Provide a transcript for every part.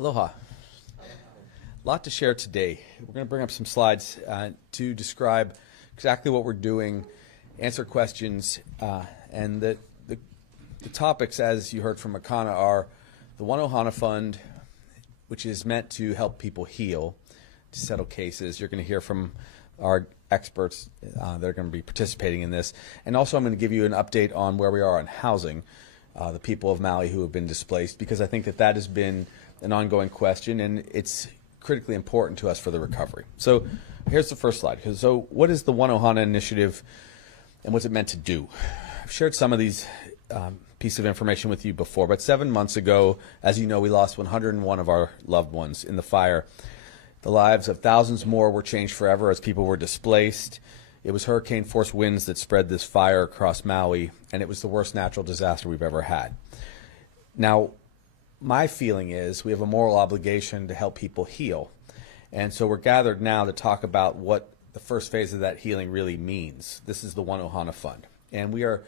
Aloha. A lot to share today. We're going to bring up some slides to describe exactly what we're doing, answer questions, and the topics, as you heard from Makana, are the One Ohana Fund, which is meant to help people heal, to settle cases. You're going to hear from our experts that are going to be participating in this. And also I'm going to give you an update on where we are on housing, the people of Maui who have been displaced, because I think that has been an ongoing question, and it's critically important to us for the recovery. So here's the first slide. So what is the One Ohana initiative and what's it meant to do? I've shared some of these pieces of information with you before, but 7 months ago, as you know, we lost 101 of our loved ones in the fire. The lives of thousands more were changed forever as people were displaced. It was hurricane force winds that spread this fire across Maui, and it was the worst natural disaster we've ever had. Now, my feeling is we have a moral obligation to help people heal. And so we're gathered now to talk about what the first phase of that healing really means. This is the One Ohana Fund. And we are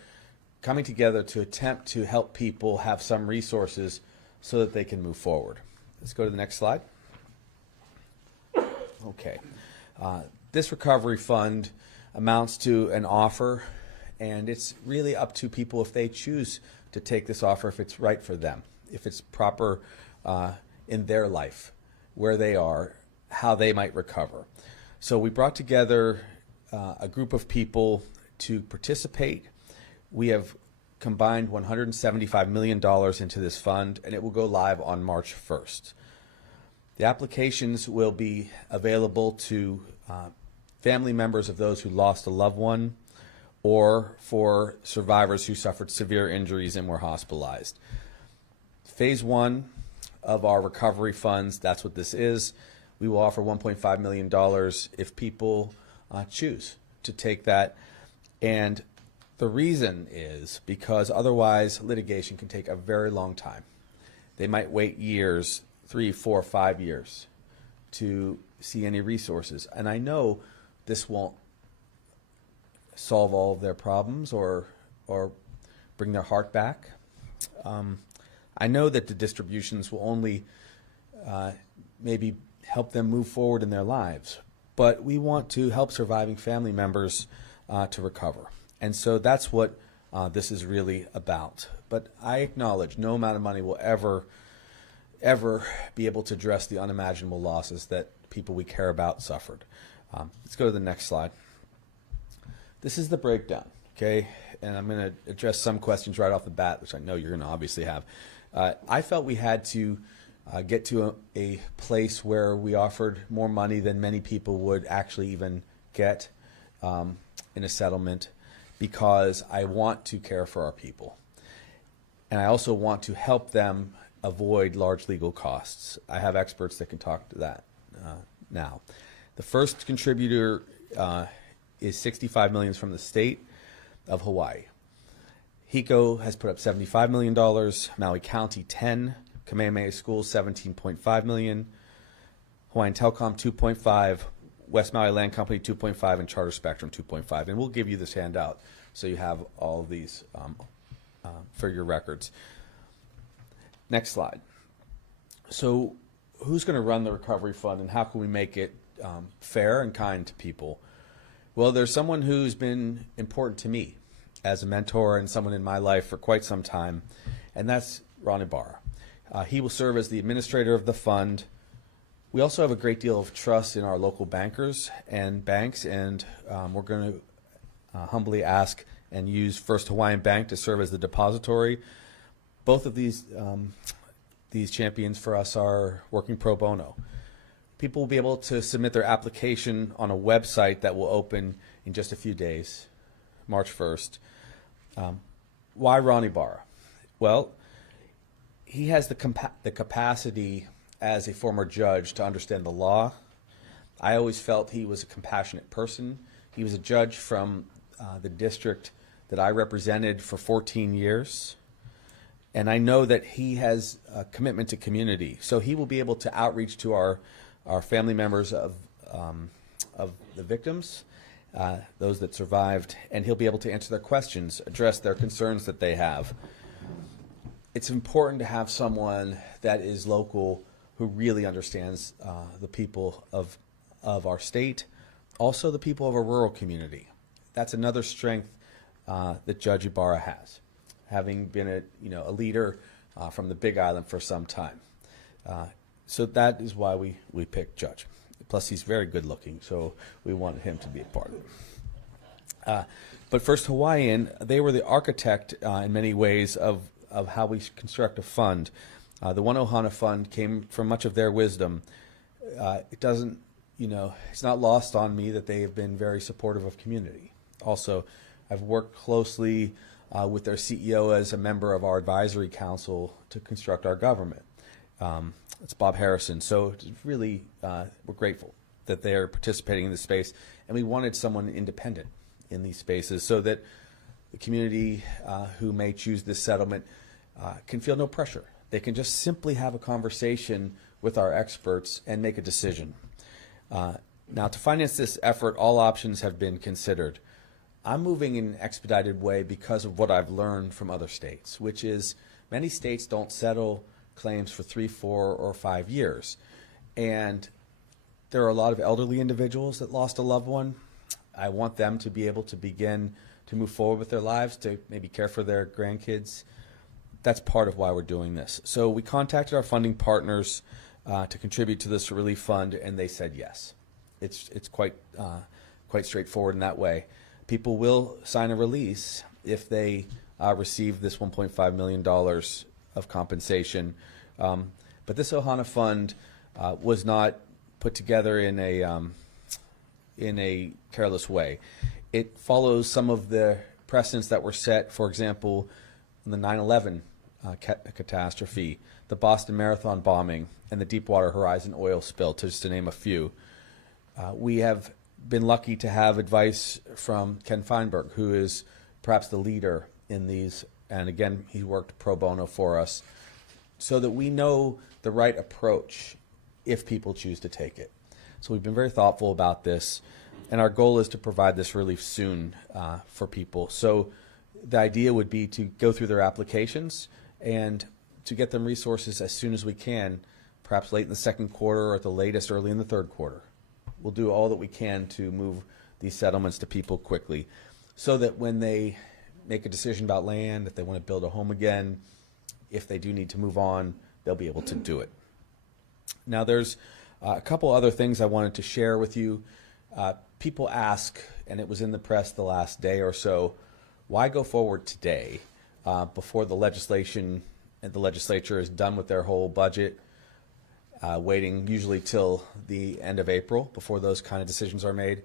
coming together to attempt to help people have some resources so that they can move forward. Let's go to the next slide. Okay. This recovery fund amounts to an offer, and it's really up to people if they choose to take this offer, if it's right for them, if it's proper in their life, where they are, how they might recover. So we brought together a group of people to participate. We have combined $175 million into this fund, and it will go live on March 1st. The applications will be available to family members of those who lost a loved one, or for survivors who suffered severe injuries and were hospitalized. Phase one of our recovery funds, that's what this is. We will offer $1.5 million if people choose to take that. And the reason is because otherwise litigation can take a very long time. They might wait years, 3, 4, 5 years to see any resources. And I know this won't solve all of their problems or bring their heart back. I know that the distributions will only maybe help them move forward in their lives, but we want to help surviving family members to recover. And so that's what this is really about. But I acknowledge no amount of money will ever be able to address the unimaginable losses that people we care about suffered. Let's go to the next slide. This is the breakdown, okay? And I'm going to address some questions right off the bat, which I know you're going to obviously have. I felt we had to get to a place where we offered more money than many people would actually even get in a settlement, because I want to care for our people. And I also want to help them avoid large legal costs. I have experts that can talk to that now. The first contributor is $65 million from the state of Hawaii. HECO has put up $75 million, Maui County 10, Kamehameha Schools $17.5 million, Hawaiian Telecom 2.5, West Maui Land Company 2.5, and Charter Spectrum 2.5. And we'll give you this handout so you have all of these for your records. Next slide. So who's going to run the recovery fund, and how can we make it fair and kind to people? Well, there's someone who's been important to me as a mentor and someone in my life for quite some time, and that's Ron Ibarra. He will serve as the administrator of the fund. We also have a great deal of trust in our local bankers and banks, and we're going to humbly ask and use First Hawaiian Bank to serve as the depository. Both of these champions for us are working pro bono. People will be able to submit their application on a website that will open in just a few days, March 1st. Why Ron Ibarra? Well, he has the capacity as a former judge to understand the law. I always felt he was a compassionate person. He was a judge from the district that I represented for 14 years. And I know that he has a commitment to community. So he will be able to outreach to our family members of the victims, those that survived, and he'll be able to answer their questions, address their concerns that they have. It's important to have someone that is local who really understands the people of our state, also the people of a rural community. That's another strength that Judge Ibarra has, having been a leader from the Big Island for some time. So that is why we picked Judge. Plus, he's very good looking, so we wanted him to be a part of it. But First Hawaiian, they were the architect in many ways of how we construct a fund. The One Ohana Fund came from much of their wisdom. It doesn't, it's not lost on me that they have been very supportive of community. Also, I've worked closely with their CEO as a member of our advisory council to construct our government. It's Bob Harrison. So really, we're grateful that they're participating in this space, and we wanted someone independent in these spaces so that the community who may choose this settlement can feel no pressure. They can just simply have a conversation with our experts and make a decision. Now, to finance this effort, all options have been considered. I'm moving in an expedited way because of what I've learned from other states, which is many states don't settle claims for 3, 4, or 5 years. And there are a lot of elderly individuals that lost a loved one. I want them to be able to begin to move forward with their lives, to maybe care for their grandkids. That's part of why we're doing this. So we contacted our funding partners to contribute to this relief fund, and they said yes. It's quite straightforward in that way. People will sign a release if they receive this $1.5 million of compensation. But this Ohana Fund was not put together in a careless way. It follows some of the precedents that were set, for example, in the 9/11 catastrophe, the Boston Marathon bombing, and the Deepwater Horizon oil spill, just to name a few. We have been lucky to have advice from Ken Feinberg, who is perhaps the leader in these, and again, he worked pro bono for us, so that we know the right approach if people choose to take it. So we've been very thoughtful about this, and our goal is to provide this relief soon for people. So the idea would be to go through their applications and to get them resources as soon as we can, perhaps late in the second quarter or at the latest early in the third quarter. We'll do all that we can to move these settlements to people quickly so that when they make a decision about land, if they want to build a home again, if they do need to move on, they'll be able to do it. Now, there's a couple other things I wanted to share with you. People ask, and it was in the press the last day or so, why go forward today before the legislation and the legislature is done with their whole budget, waiting usually till the end of April before those kind of decisions are made?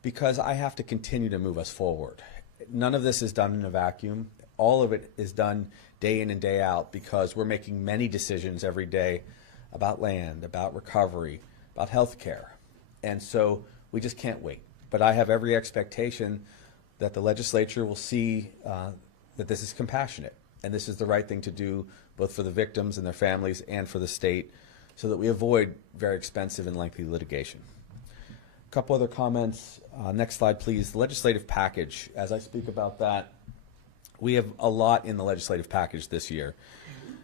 Because I have to continue to move us forward. None of this is done in a vacuum. All of it is done day in and day out because we're making many decisions every day about land, about recovery, about health care. And so we just can't wait. But I have every expectation that the legislature will see that this is compassionate and this is the right thing to do both for the victims and their families and for the state so that we avoid very expensive and lengthy litigation. A couple other comments. Next slide, please. The legislative package. As I speak about that, we have a lot in the legislative package this year.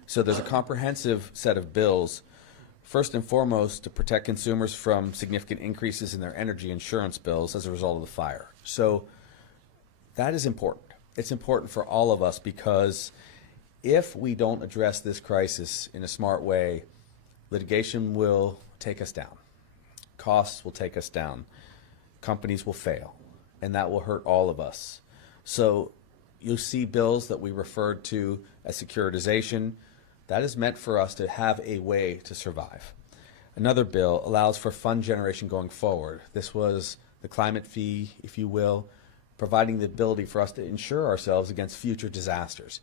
So there's a comprehensive set of bills, first and foremost, to protect consumers from significant increases in their energy insurance bills as a result of the fire. So that is important. It's important for all of us because if we don't address this crisis in a smart way, litigation will take us down. Costs will take us down. Companies will fail, and that will hurt all of us. So you'll see bills that we referred to as securitization. That is meant for us to have a way to survive. Another bill allows for fund generation going forward. This was the climate fee, if you will, providing the ability for us to insure ourselves against future disasters.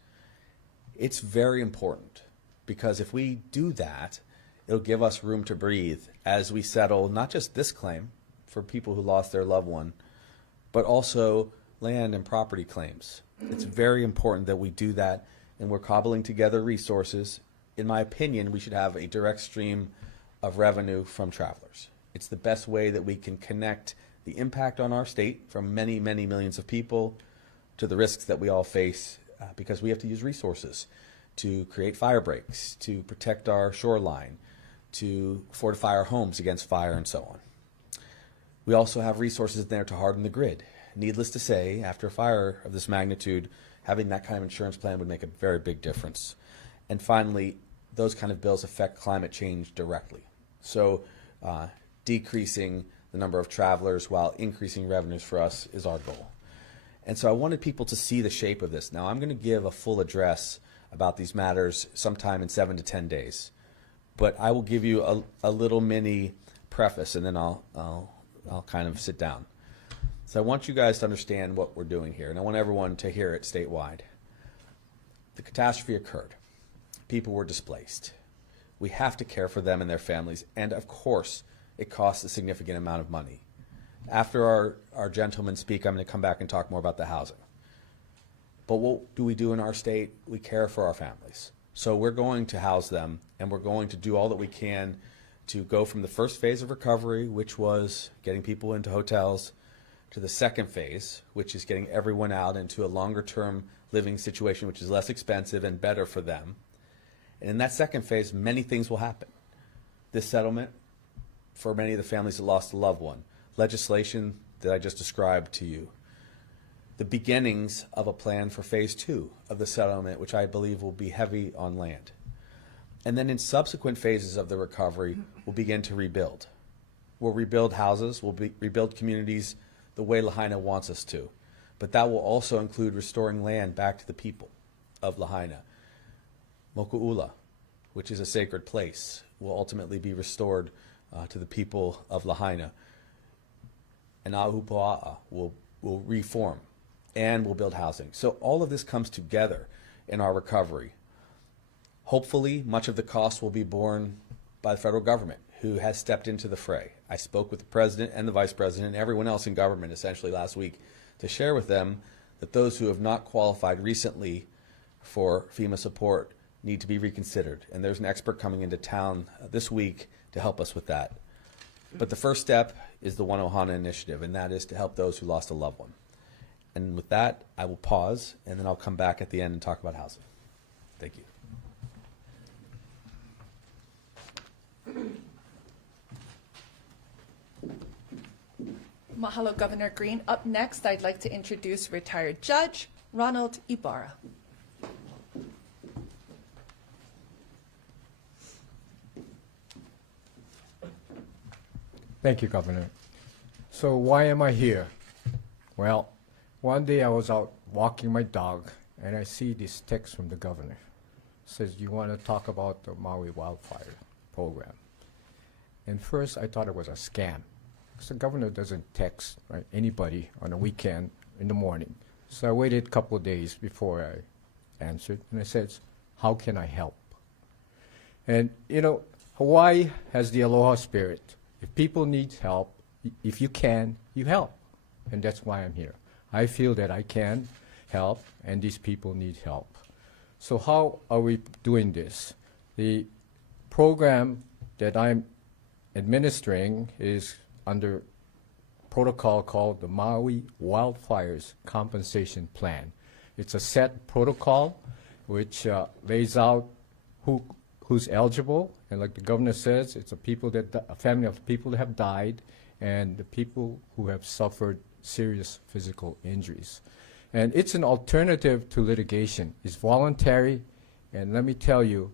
It's very important because if we do that, it'll give us room to breathe as we settle not just this claim for people who lost their loved one, but also land and property claims. It's very important that we do that, and we're cobbling together resources. In my opinion, we should have a direct stream of revenue from travelers. It's the best way that we can connect the impact on our state from many, many millions of people to the risks that we all face because we have to use resources to create fire breaks, to protect our shoreline, to fortify our homes against fire and so on. We also have resources there to harden the grid. Needless to say, after a fire of this magnitude, having that kind of insurance plan would make a very big difference. And finally, those kind of bills affect climate change directly. So decreasing the number of travelers while increasing revenues for us is our goal. And so I wanted people to see the shape of this. Now I'm going to give a full address about these matters sometime in 7 to 10 days. But I will give you a little mini preface, and then I'll kind of sit down. So I want you guys to understand what we're doing here, and I want everyone to hear it statewide. The catastrophe occurred. People were displaced. We have to care for them and their families, and of course, it costs a significant amount of money. After our gentlemen speak, I'm going to come back and talk more about the housing. But what do we do in our state? We care for our families. So we're going to house them, and we're going to do all that we can to go from the first phase of recovery, which was getting people into hotels, to the second phase, which is getting everyone out into a longer-term living situation, which is less expensive and better for them. And in that second phase, many things will happen. This settlement, for many of the families that lost a loved one, legislation that I just described to you, the beginnings of a plan for phase 2 of the settlement, which I believe will be heavy on land. And then in subsequent phases of the recovery, we'll begin to rebuild. We'll rebuild houses, we'll rebuild communities the way Lahaina wants us to. But that will also include restoring land back to the people of Lahaina. Moku'ula, which is a sacred place, will ultimately be restored to the people of Lahaina. And Ahupua'a will reform and will build housing. So all of this comes together in our recovery. Hopefully, much of the cost will be borne by the federal government, who has stepped into the fray. I spoke with the president and the vice president and everyone else in government essentially last week to share with them that those who have not qualified recently for FEMA support need to be reconsidered. And there's an expert coming into town this week to help us with that. But the first step is the One Ohana initiative, and that is to help those who lost a loved one. And with that, I will pause, and then I'll come back at the end and talk about housing. Thank you. Mahalo, Governor Green. Up next, I'd like to introduce retired Judge Ronald Ibarra. Thank you, Governor. So why am I here? Well, one day I was out walking my dog, and I see this text from the governor. It says, you want to talk about the Maui wildfire program. And first, I thought it was a scam. Because the governor doesn't text anybody on a weekend in the morning. So I waited a couple of days before I answered, and I said, how can I help? And, you know, Hawaii has the aloha spirit. If people need help, if you can, you help. And that's why I'm here. I feel that I can help, and these people need help. So how are we doing this? The program that I'm administering is under protocol called the Maui Wildfires Compensation Plan. It's a set protocol which lays out who's eligible, and like the governor says, it's a family of people that have died and the people who have suffered serious physical injuries. And it's an alternative to litigation. It's voluntary, and let me tell you,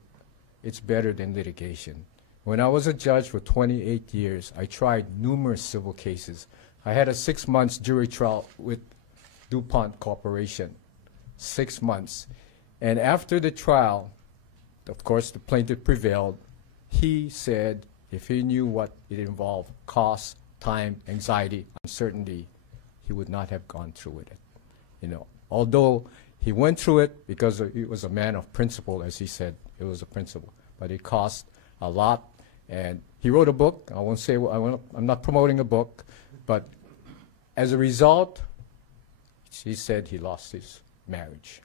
it's better than litigation. When I was a judge for 28 years, I tried numerous civil cases. I had a 6-month jury trial with DuPont Corporation, 6 months. And after the trial, of course, the plaintiff prevailed. He said if he knew what it involved, cost, time, anxiety, uncertainty, he would not have gone through with it. You know, although he went through it because he was a man of principle, as he said, it was a principle, but it cost a lot. And he wrote a book. I won't say, I'm not promoting a book, but as a result, he said he lost his marriage.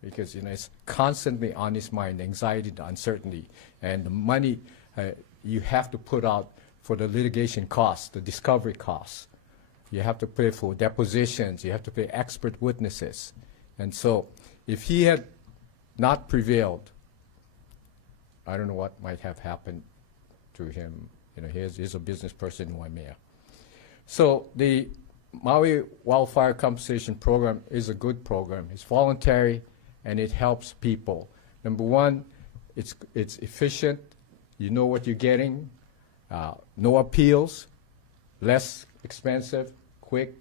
Because, you know, it's constantly on his mind, anxiety, the uncertainty, and the money you have to put out for the litigation costs, the discovery costs. You have to pay for depositions, you have to pay expert witnesses. And so if he had not prevailed, I don't know what might have happened to him. You know, he's a business person in Waimea. So the Maui Wildfire Compensation Program is a good program. It's voluntary, and it helps people. Number one, it's efficient. You know what you're getting. No appeals, less expensive, quick,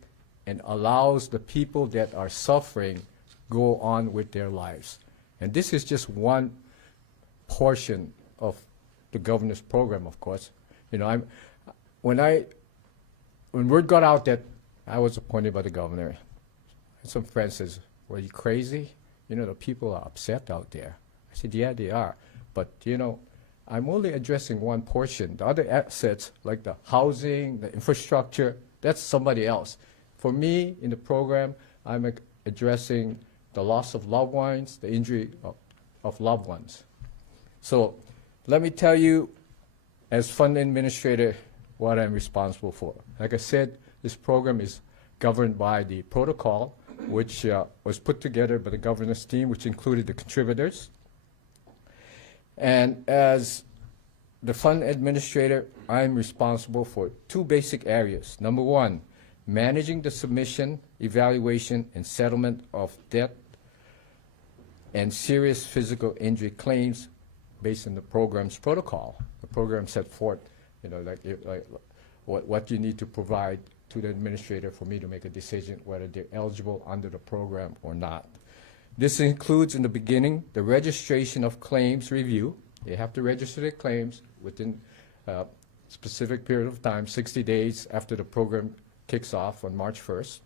and allows the people that are suffering go on with their lives. And this is just one portion of the governor's program, of course. You know, when word got out that I was appointed by the governor, some friends says, "Were you crazy? You know, the people are upset out there." I said, "Yeah, they are. But, you know, I'm only addressing one portion. The other assets, like the housing, the infrastructure, that's somebody else. For me, in the program, I'm addressing the loss of loved ones, the injury of loved ones." So let me tell you, as fund administrator, what I'm responsible for. Like I said, this program is governed by the protocol, which was put together by the governor's team, which included the contributors. And as the fund administrator, I'm responsible for two basic areas. Number one, managing the submission, evaluation, and settlement of debt and serious physical injury claims based on the program's protocol. The program set forth, you know, like what you need to provide to the administrator for me to make a decision whether they're eligible under the program or not. This includes, in the beginning, the registration of claims review. They have to register their claims within a specific period of time, 60 days after the program kicks off on March 1st.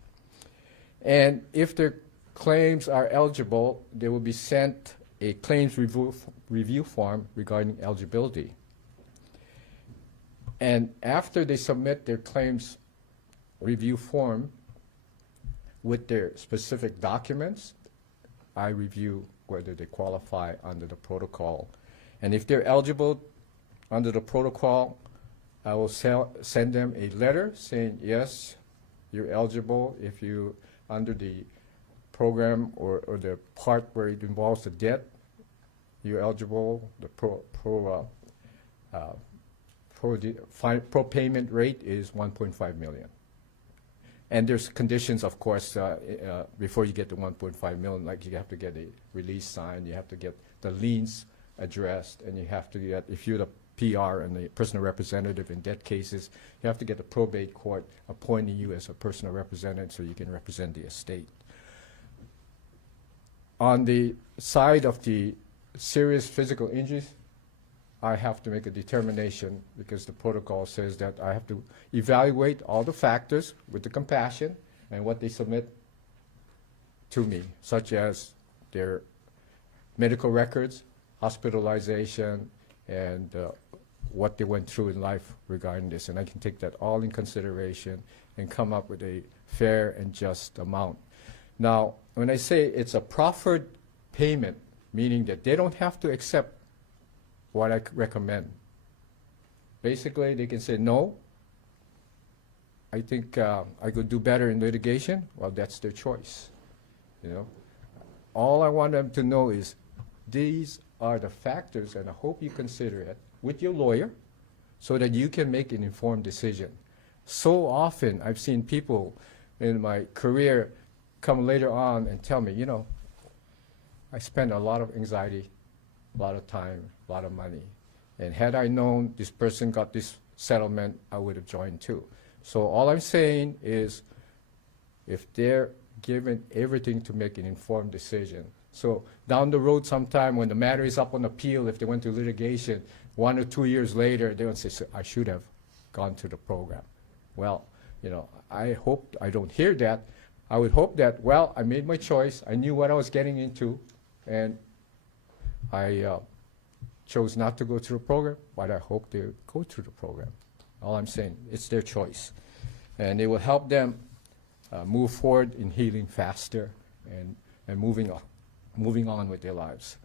And if their claims are eligible, they will be sent a claims review form regarding eligibility. And after they submit their claims review form with their specific documents, I review whether they qualify under the protocol. And if they're eligible under the protocol, I will send them a letter saying, yes, you're eligible if you, under the program or the part where it involves the debt, you're eligible. The pro payment rate is 1.5 million. And there's conditions, of course, before you get to 1.5 million, like you have to get a release signed, you have to get the liens addressed, and you have to get, if you're the PR and the personal representative in debt cases, you have to get the probate court appointing you as a personal representative so you can represent the estate. On the side of the serious physical injuries, I have to make a determination because the protocol says that I have to evaluate all the factors with the compassion and what they submit to me, such as their medical records, hospitalization, and what they went through in life regarding this. And I can take that all in consideration and come up with a fair and just amount. Now, when I say it's a proffered payment, meaning that they don't have to accept what I recommend. Basically, they can say, no, I think I could do better in litigation. Well, that's their choice. You know, all I want them to know is these are the factors, and I hope you consider it with your lawyer so that you can make an informed decision. So often, I've seen people in my career come later on and tell me, you know, I spent a lot of anxiety, a lot of time, a lot of money. And had I known this person got this settlement, I would have joined too. So all I'm saying is if they're given everything to make an informed decision. So down the road sometime when the matter is up on appeal, if they went to litigation, 1 or 2 years later, they would say, so I should have gone to the program. Well, you know, I hope I don't hear that. I would hope that, well, I made my choice. I knew what I was getting into, and I chose not to go through the program, but I hope they go through the program. All I'm saying, it's their choice. And it will help them move forward in healing faster and moving on with their lives.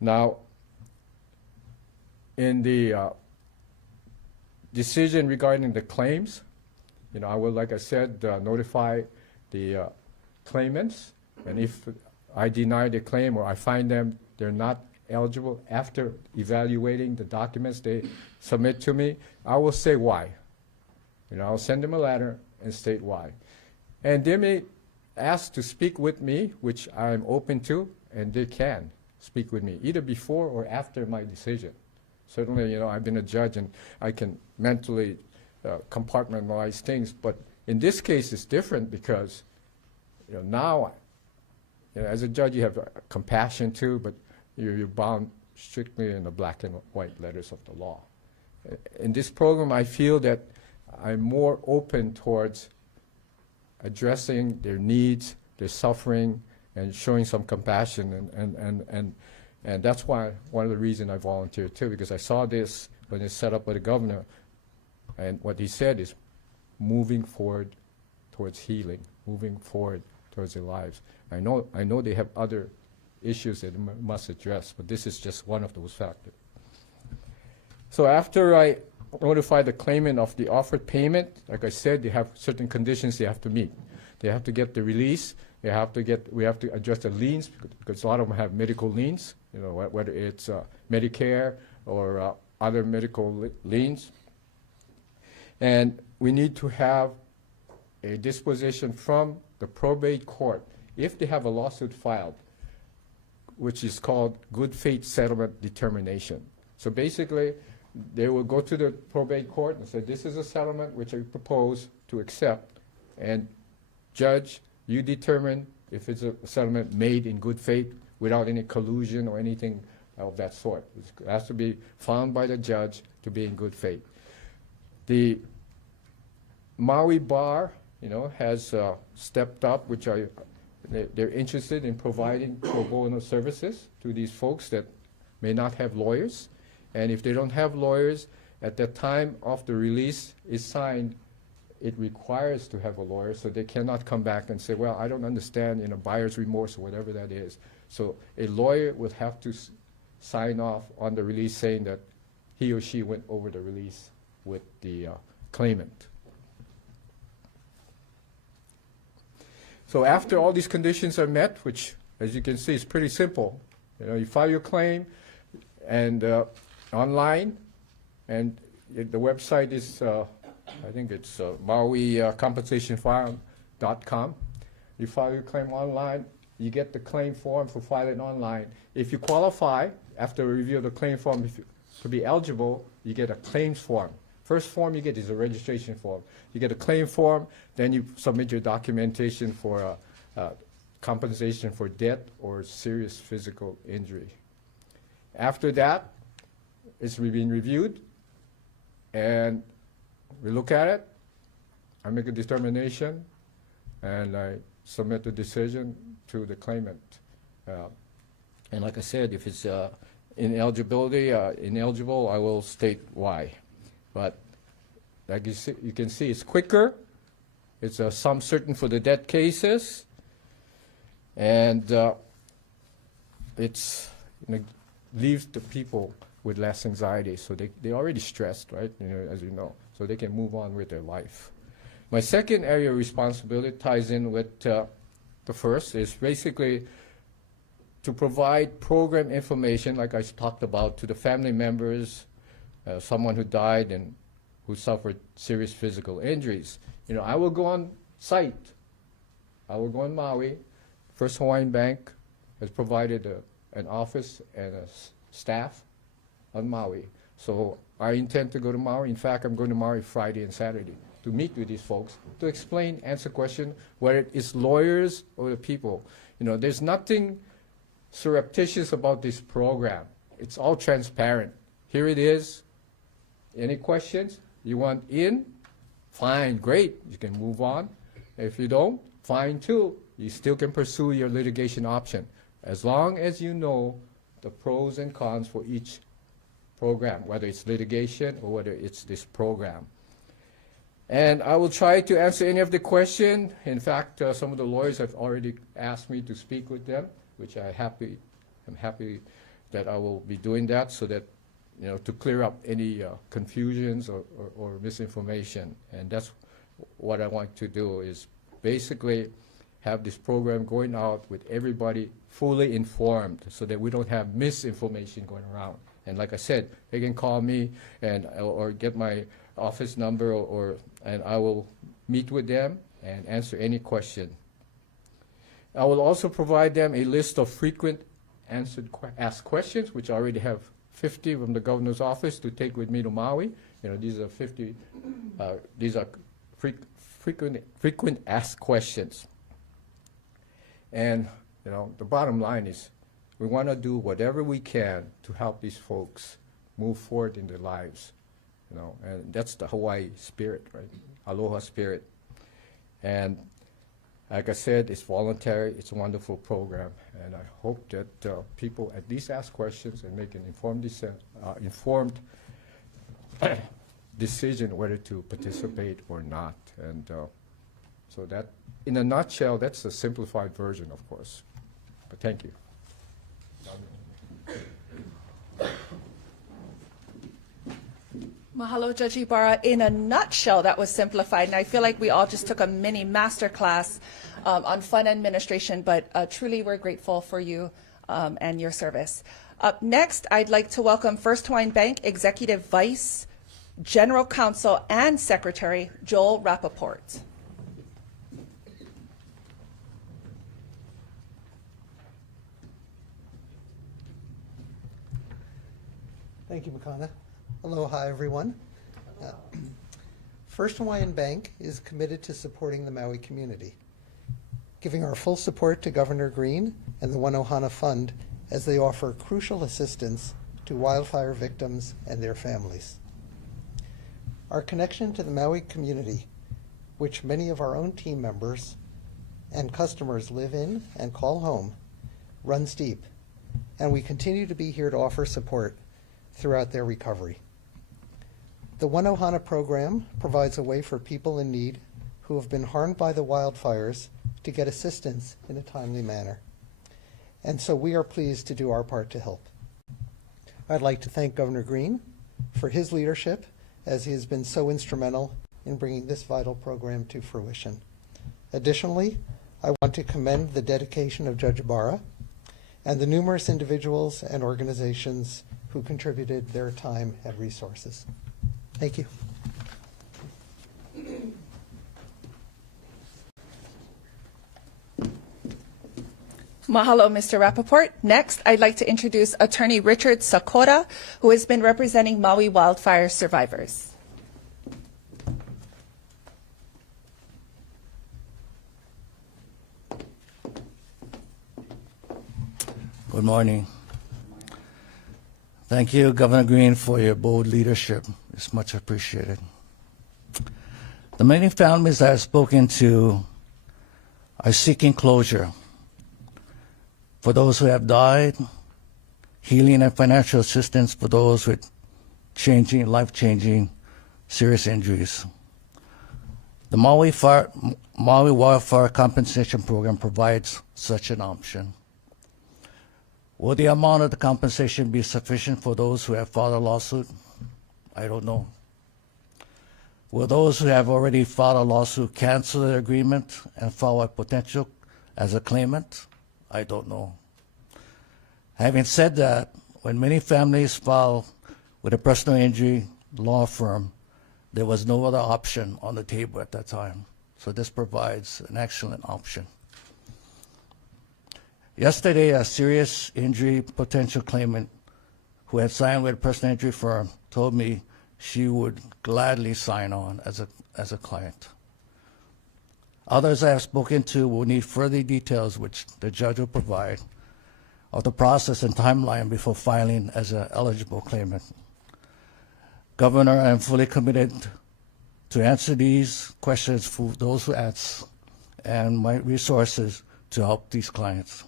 Now, in the decision regarding the claims, you know, I will, like I said, notify the claimants, and if I deny the claim or I find them they're not eligible after evaluating the documents they submit to me, I will say why. I'll send them a letter and state why. And they may ask to speak with me, which I'm open to, and they can speak with me, either before or after my decision. Certainly, I've been a judge and I can mentally compartmentalize things, but in this case it's different because now, as a judge you have compassion too, but you're bound strictly in the black and white letters of the law. In this program, I feel that I'm more open towards addressing their needs, their suffering, and showing some compassion, and that's why one of the reasons I volunteered too, because I saw this when it's set up by the governor, and what he said is moving forward towards healing, moving forward towards their lives. I know they have other issues that they must address, but this is just one of those factors. So after I notify the claimant of the offered payment, like I said, they have certain conditions they have to meet. They have to get the release. We have to address the liens because a lot of them have medical liens, whether it's Medicare or other medical liens. And we need to have a disposition from the probate court if they have a lawsuit filed, which is called good faith settlement determination. So basically, they will go to the probate court and say, this is a settlement which I propose to accept, and judge, you determine if it's a settlement made in good faith without any collusion or anything of that sort. It has to be found by the judge to be in good faith. The Maui Bar, has stepped up, which they're interested in providing pro bono services to these folks that may not have lawyers. And if they don't have lawyers, at the time of the release is signed, it requires to have a lawyer, so they cannot come back and say, well, I don't understand, buyer's remorse or whatever that is. So a lawyer would have to sign off on the release saying that he or she went over the release with the claimant. So after all these conditions are met, which, as you can see, is pretty simple. You file your claim and online, and the website is, I think it's Maui compensationfile.com. You file your claim online, you get the claim form for filing online. If you qualify, after a review of the claim form, to be eligible, you get a claims form. First form you get is a registration form. You get a claim form, then you submit your documentation for compensation for death or serious physical injury. After that, it's being reviewed, and we look at it, I make a determination, and I submit the decision to the claimant. And like I said, if it's ineligible, I will state why. But like you can see, it's quicker. It's a sum certain for the debt cases, and it's leaves the people with less anxiety. So they're already stressed, right? As you know, so they can move on with their life. My second area of responsibility ties in with the first, is basically to provide program information, like I talked about, to the family members, someone who died and who suffered serious physical injuries. I will go on site. I will go on Maui. First Hawaiian Bank has provided an office and a staff on Maui. So I intend to go to Maui. In fact, I'm going to Maui Friday and Saturday to meet with these folks, to explain, answer questions, whether it's lawyers or the people. There's nothing surreptitious about this program. It's all transparent. Here it is. Any questions? You want in? Fine, great. You can move on. If you don't, fine too. You still can pursue your litigation option, as long as you know the pros and cons for each program, whether it's litigation or whether it's this program. And I will try to answer any of the questions. In fact, some of the lawyers have already asked me to speak with them, which I'm happy that I will be doing that, so that to clear up any confusions or misinformation. And that's what I want to do, is basically have this program going out with everybody fully informed so that we don't have misinformation going around. And like I said, they can call me and or get my office number and I will meet with them and answer any question. I will also provide them a list of frequent asked questions, which I already have 50 from the governor's office to take with me to Maui. You know, these are 50. These are frequent asked questions. And you know, the bottom line is, we want to do whatever we can to help these folks move forward in their lives. You know, and that's the Hawaii spirit, right? Aloha spirit. And like I said, it's voluntary. It's a wonderful program, and I hope that people at least ask questions and make an informed decision whether to participate or not. And so that, in a nutshell, that's a simplified version, of course. But thank you. Mahalo, Judge Ibarra. In a nutshell, that was simplified, and I feel like we all just took a mini masterclass on fund administration, but truly we're grateful for you and your service. Up next, I'd like to welcome First Hawaiian Bank Executive Vice General Counsel and Secretary Joel Rappaport. Thank you, Makana. Aloha, everyone. First Hawaiian Bank is committed to supporting the Maui community, giving our full support to Governor Green and the One Ohana Fund as they offer crucial assistance to wildfire victims and their families. Our connection to the Maui community, which many of our own team members and customers live in and call home, runs deep, and we continue to be here to offer support throughout their recovery. The One Ohana program provides a way for people in need who have been harmed by the wildfires to get assistance in a timely manner. And so we are pleased to do our part to help. I'd like to thank Governor Green for his leadership, as he has been so instrumental in bringing this vital program to fruition. Additionally, I want to commend the dedication of Judge Ibarra and the numerous individuals and organizations who contributed their time and resources. Thank you. Mahalo, Mr. Rappaport. Next, I'd like to introduce Attorney Richard Sakura, who has been representing Maui wildfire survivors. Good morning. Thank you, Governor Green, for your bold leadership. It's much appreciated. The many families I have spoken to are seeking closure. For those who have died, healing and financial assistance for those with life-changing, serious injuries. The Maui Wildfire Compensation Program provides such an option. Will the amount of the compensation be sufficient for those who have filed a lawsuit? I don't know. Will those who have already filed a lawsuit cancel their agreement and file a potential as a claimant? I don't know. Having said that, when many families file with a personal injury law firm, there was no other option on the table at that time. So this provides an excellent option. Yesterday, a serious injury potential claimant who had signed with a personal injury firm told me she would gladly sign on as a client. Others I have spoken to will need further details, which the judge will provide, of the process and timeline before filing as an eligible claimant. Governor, I am fully committed to answer these questions for those who ask, and my resources to help these clients.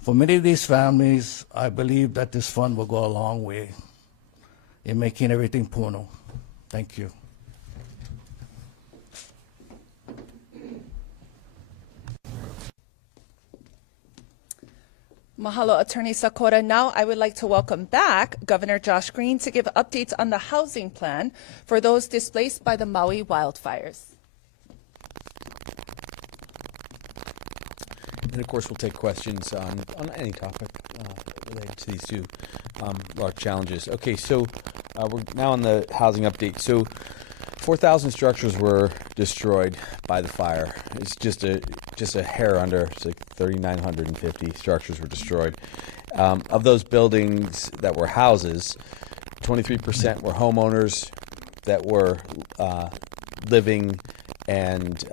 For many of these families, I believe that this fund will go a long way in making everything puno. Thank you. Mahalo, Attorney Sakura. Now I would like to welcome back Governor Josh Green to give updates on the housing plan for those displaced by the Maui wildfires. And of course, we'll take questions on any topic related to these two large challenges. Okay, so we're now on the housing update. So 4,000 structures were destroyed by the fire. It's just a hair under. It's like 3,950 structures were destroyed. Of those buildings that were houses, 23% were homeowners that were living and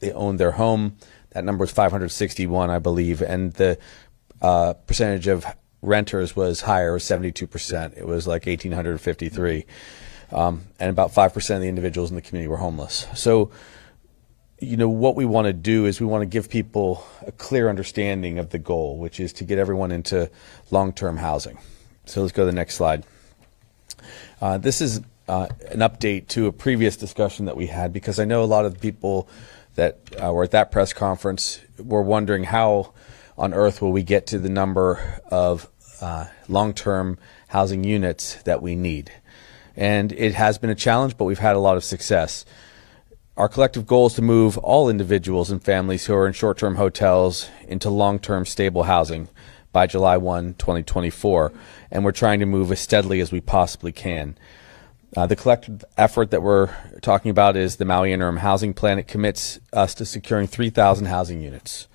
they owned their home. That number was 561, I believe, and the percentage of renters was higher, 72%. It was like 1,853, and about 5% of the individuals in the community were homeless. So, what we want to do is we want to give people a clear understanding of the goal, which is to get everyone into long-term housing. So let's go to the next slide. This is an update to a previous discussion that we had, because I know a lot of the people that were at that press conference were wondering how on earth will we get to the number of long-term housing units that we need. And it has been a challenge, but we've had a lot of success. Our collective goal is to move all individuals and families who are in short-term hotels into long-term stable housing by July 1, 2024. And we're trying to move as steadily as we possibly can. The collective effort that we're talking about is the Maui Interim Housing Plan. It commits us to securing 3,000 housing units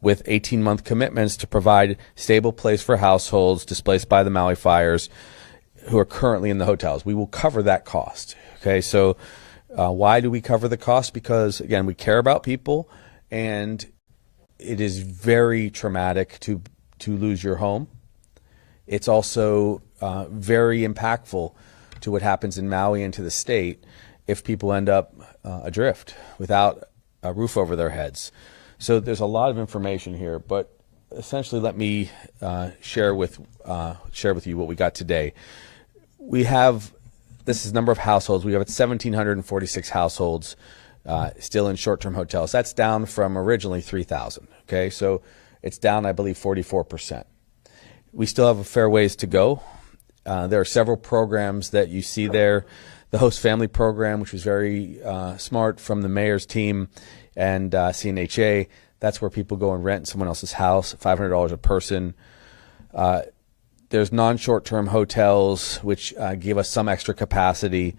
with 18-month commitments to provide stable place for households displaced by the Maui fires who are currently in the hotels. We will cover that cost. Okay, so why do we cover the cost? Because, again, we care about people, and it is very traumatic to lose your home. It's also very impactful to what happens in Maui and to the state if people end up adrift without a roof over their heads. So there's a lot of information here, but essentially let me share with you what we got today. This is the number of households. We have 1,746 households still in short-term hotels. That's down from originally 3,000. Okay, so it's down, I believe, 44%. We still have a fair ways to go. There are several programs that you see there. The host family program, which was very smart from the mayor's team and CNHA. That's where people go and rent someone else's house, $500 a person. There's non-short-term hotels, which give us some extra capacity,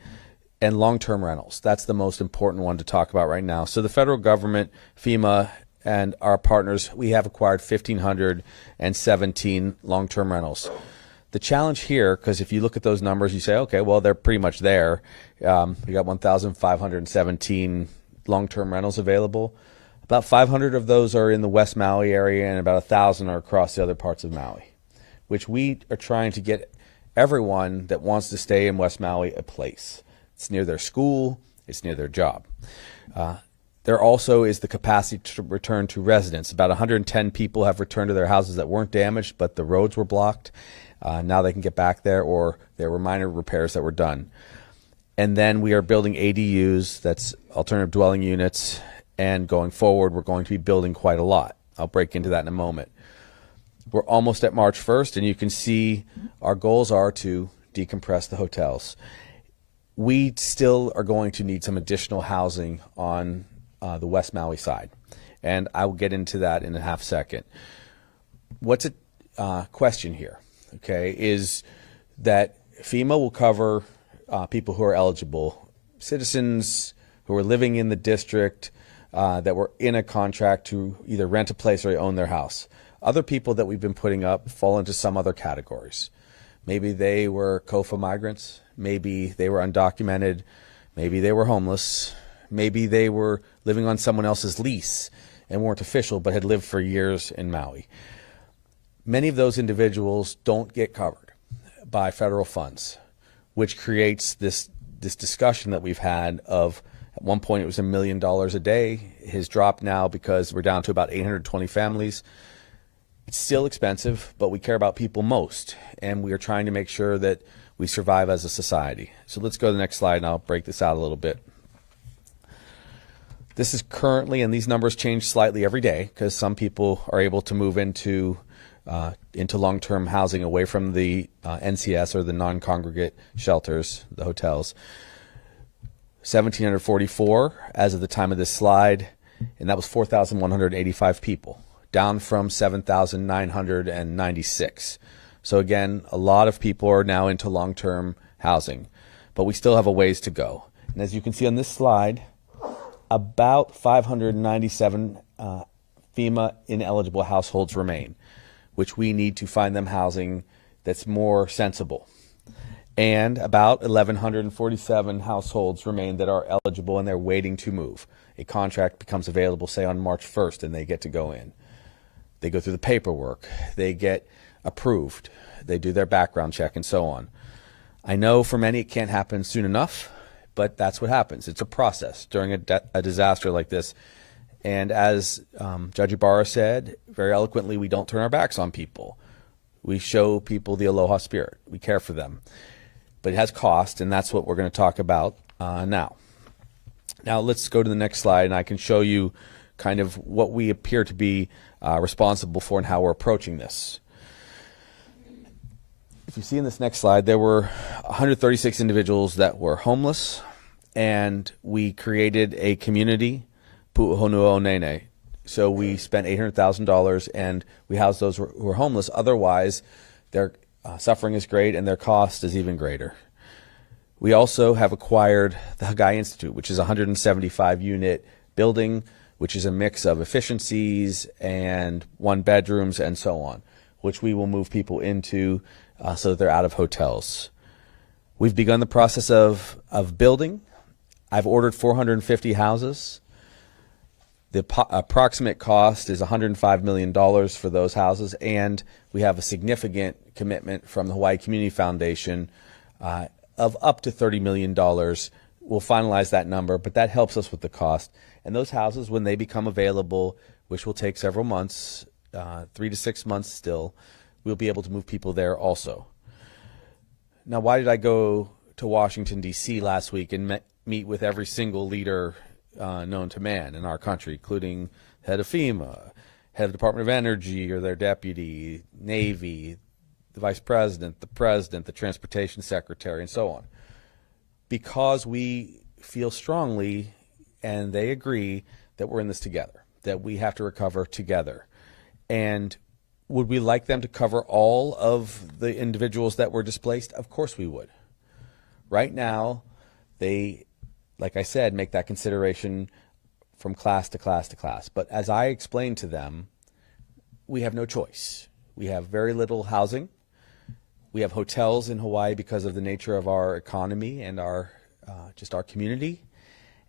and long-term rentals. That's the most important one to talk about right now. So the federal government, FEMA, and our partners, we have acquired 1,517 long-term rentals. The challenge here, because if you look at those numbers, you say, okay, well, they're pretty much there. We got 1,517 long-term rentals available. About 500 of those are in the West Maui area, and about 1,000 are across the other parts of Maui, which we are trying to get everyone that wants to stay in West Maui a place. It's near their school. It's near their job. There also is the capacity to return to residence. About 110 people have returned to their houses that weren't damaged, but the roads were blocked. Now they can get back there, or there were minor repairs that were done. And then we are building ADUs, that's alternative dwelling units, and going forward, we're going to be building quite a lot. I'll break into that in a moment. We're almost at March 1st, and you can see our goals are to decompress the hotels. We still are going to need some additional housing on the West Maui side, and I will get into that in a half second. What's a question here? Okay, is that FEMA will cover people who are eligible, citizens who are living in the district that were in a contract to either rent a place or own their house. Other people that we've been putting up fall into some other categories. Maybe they were COFA migrants, maybe they were undocumented, maybe they were homeless, maybe they were living on someone else's lease and weren't official but had lived for years in Maui. Many of those individuals don't get covered by federal funds, which creates this discussion that we've had of, at one point it was $1 million a day. It has dropped now because we're down to about 820 families. It's still expensive, but we care about people most, and we are trying to make sure that we survive as a society. So let's go to the next slide, and I'll break this out a little bit. This is currently, and these numbers change slightly every day because some people are able to move into long-term housing away from the NCS or the non-congregate shelters, the hotels. 1,744 as of the time of this slide, and that was 4,185 people. down from 7,996. So again, a lot of people are now into long-term housing, but we still have a ways to go. And as you can see on this slide, about 597 FEMA ineligible households remain, which we need to find them housing that's more sensible. And about 1,147 households remain that are eligible and they're waiting to move. A contract becomes available, say, on March 1st, and they get to go in. They go through the paperwork. They get approved. They do their background check and so on. I know for many it can't happen soon enough, but that's what happens. It's a process during a disaster like this. And as Judge Ibarra said very eloquently, we don't turn our backs on people. We show people the aloha spirit. We care for them. But it has cost, and that's what we're going to talk about now. Now let's go to the next slide, and I can show you kind of what we appear to be responsible for and how we're approaching this. If you see in this next slide, there were 136 individuals that were homeless, and we created a community, Pu'uhonua Onene. So we spent $800,000, and we housed those who were homeless. Otherwise, their suffering is great, and their cost is even greater. We also have acquired the Hagai Institute, which is a 175-unit building, which is a mix of efficiencies and one bedrooms and so on, which we will move people into so that they're out of hotels. We've begun the process of building. I've ordered 450 houses. The approximate cost is $105 million for those houses, and we have a significant commitment from the Hawaii Community Foundation of up to $30 million. We'll finalize that number, but that helps us with the cost. And those houses, when they become available, which will take several months, 3 to 6 months still, we'll be able to move people there also. Now, why did I go to Washington, D.C. last week and meet with every single leader known to man in our country, including head of FEMA, head of Department of Energy or their deputy, Navy, the Vice President, the Transportation Secretary, and so on? Because we feel strongly, and they agree, that we're in this together, that we have to recover together. And would we like them to cover all of the individuals that were displaced? Of course we would. Right now, they, like I said, make that consideration from class to class to class. But as I explained to them, we have no choice. We have very little housing. We have hotels in Hawaii because of the nature of our economy and our just our community,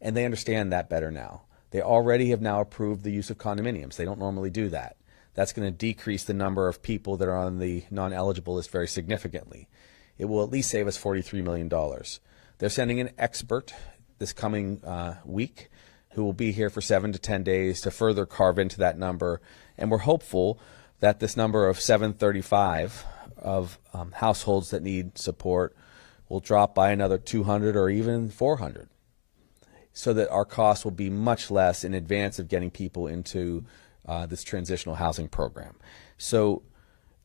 and they understand that better now. They already have now approved the use of condominiums. They don't normally do that. That's going to decrease the number of people that are on the non-eligible list very significantly. It will at least save us $43 million. They're sending an expert this coming week who will be here for 7 to 10 days to further carve into that number, and we're hopeful that this number of 735 of households that need support will drop by another 200 or even 400, so that our costs will be much less in advance of getting people into this transitional housing program. So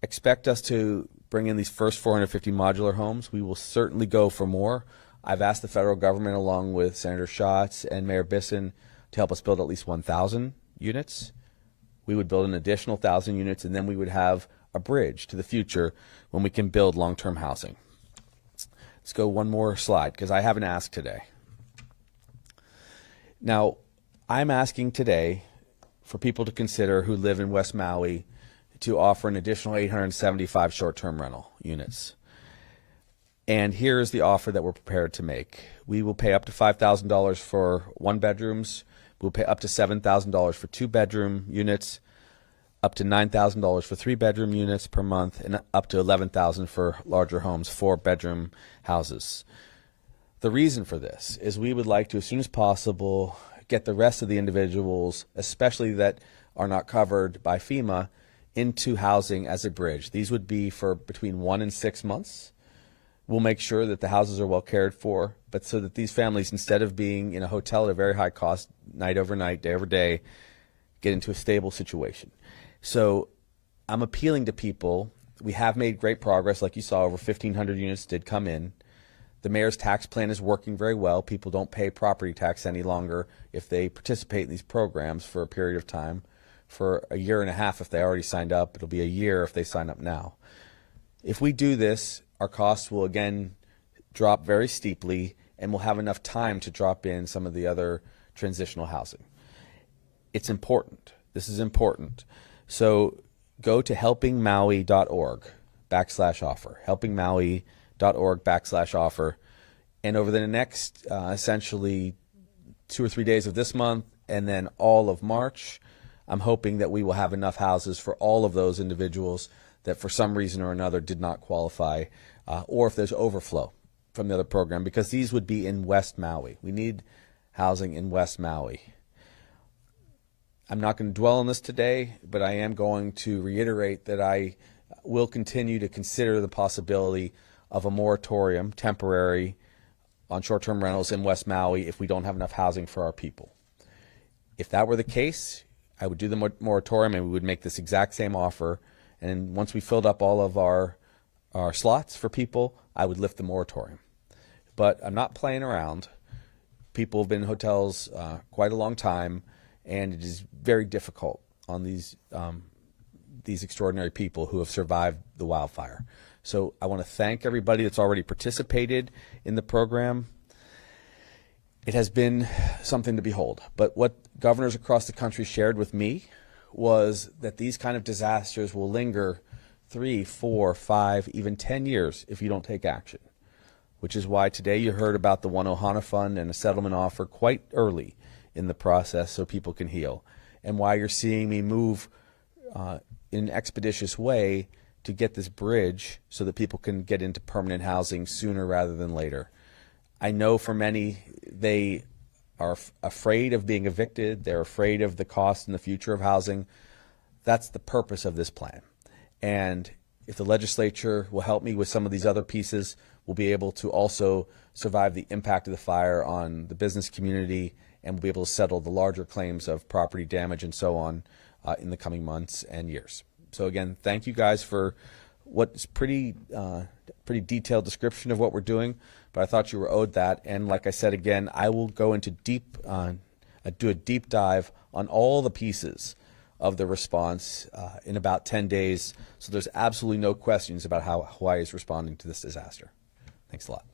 expect us to bring in these first 450 modular homes. We will certainly go for more. I've asked the federal government, along with Senator Schatz and Mayor Bisson, to help us build at least 1,000 units. We would build an additional 1,000 units, and then we would have a bridge to the future when we can build long-term housing. Let's go one more slide, because I haven't asked today. Now, I'm asking today for people to consider who live in West Maui to offer an additional 875 short-term rental units. And here's the offer that we're prepared to make. We will pay up to $5,000 for one bedrooms. We'll pay up to $7,000 for two bedroom units, up to $9,000 for three bedroom units per month, and up to $11,000 for larger homes, 4 bedroom houses. The reason for this is we would like to, as soon as possible, get the rest of the individuals, especially that are not covered by FEMA, into housing as a bridge. These would be for between 1 and 6 months. We'll make sure that the houses are well cared for, but so that these families, instead of being in a hotel at a very high cost, night over night, day over day, get into a stable situation. So I'm appealing to people. We have made great progress. Like you saw, over 1,500 units did come in. The mayor's tax plan is working very well. People don't pay property tax any longer if they participate in these programs for a period of time. for a year and a half if they already signed up. It'll be a year if they sign up now. If we do this, our costs will again drop very steeply, and we'll have enough time to drop in some of the other transitional housing. It's important. This is important. So go to helpingmaui.org/offer, helpingmaui.org/offer. And over the next essentially 2 or 3 days of this month and then all of March, I'm hoping that we will have enough houses for all of those individuals that for some reason or another did not qualify, or if there's overflow from the other program, because these would be in West Maui. We need housing in West Maui. I'm not going to dwell on this today, but I am going to reiterate that I will continue to consider the possibility of a moratorium, temporary, on short-term rentals in West Maui if we don't have enough housing for our people. If that were the case, I would do the moratorium and we would make this exact same offer. And once we filled up all of our slots for people, I would lift the moratorium. But I'm not playing around. People have been in hotels quite a long time, and it is very difficult on these extraordinary people who have survived the wildfire. So I want to thank everybody that's already participated in the program. It has been something to behold. But what governors across the country shared with me was that these kind of disasters will linger 3, 4, 5, even 10 years if you don't take action, which is why today you heard about the One Ohana Fund and a settlement offer quite early in the process so people can heal, and why you're seeing me move in an expeditious way to get this bridge so that people can get into permanent housing sooner rather than later. I know for many, they are afraid of being evicted. They're afraid of the cost and the future of housing. That's the purpose of this plan. And if the legislature will help me with some of these other pieces, we'll be able to also survive the impact of the fire on the business community, and we'll be able to settle the larger claims of property damage and so on in the coming months and years. So again, thank you guys for what's pretty detailed description of what we're doing, but I thought you were owed that. And like I said again, I will go into do a deep dive on all the pieces of the response in about 10 days. So there's absolutely no questions about how Hawaii is responding to this disaster. Thanks a lot.